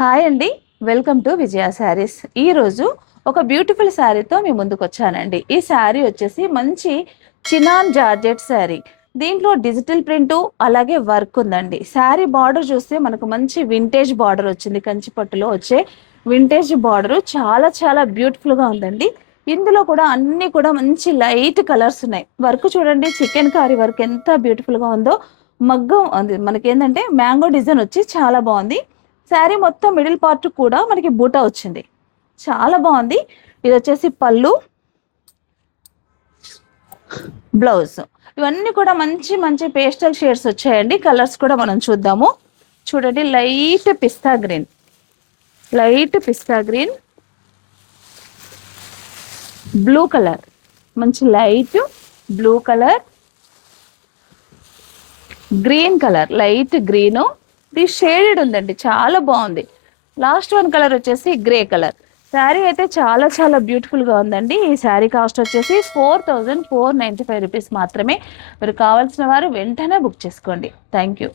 Hi అండి, welcome to విజయ శారీస్. ఈరోజు ఒక బ్యూటిఫుల్ శారీతో మీ ముందుకు వచ్చానండి. ఈ శారీ వచ్చేసి మంచి చినాన్ జార్జెట్ శారీ. దీంట్లో డిజిటల్ ప్రింట్ అలాగే వర్క్ ఉందండి. శారీ బార్డర్ చూస్తే మనకు మంచి వింటేజ్ బార్డర్ వచ్చింది. కంచిపట్టులో వచ్చే వింటేజ్ బార్డర్ చాలా చాలా బ్యూటిఫుల్ గా ఉందండి. ఇందులో కూడా అన్ని కూడా మంచి లైట్ కలర్స్ ఉన్నాయి. వర్క్ చూడండి, చికెన్ కారీ వర్క్ ఎంత బ్యూటిఫుల్ గా ఉందో. మగ్గం అది మనకేంటంటే మ్యాంగో డిజైన్ వచ్చి చాలా బాగుంది. శారీ మొత్తం మిడిల్ పార్ట్ కూడా మనకి బూటా వచ్చింది, చాలా బాగుంది. ఇది వచ్చేసి పళ్ళు, బ్లౌజ్. ఇవన్నీ కూడా మంచి మంచి పేస్టల్ షేడ్స్ వచ్చాయండి. కలర్స్ కూడా మనం చూద్దాము. చూడండి, లైట్ పిస్తా గ్రీన్, లైట్ పిస్తా గ్రీన్, బ్లూ కలర్, మంచి light blue colour, green colour, light green. ఇది షేడెడ్ ఉందండి, చాలా బాగుంది. లాస్ట్ వన్ కలర్ వచ్చేసి గ్రే కలర్. శారీ అయితే చాలా చాలా బ్యూటిఫుల్ గా ఉందండి. ఈ శారీ కాస్ట్ వచ్చేసి 4495 రూపీస్ మాత్రమే. మీరు కావాల్సిన వారు వెంటనే బుక్ చేసుకోండి. Thank you.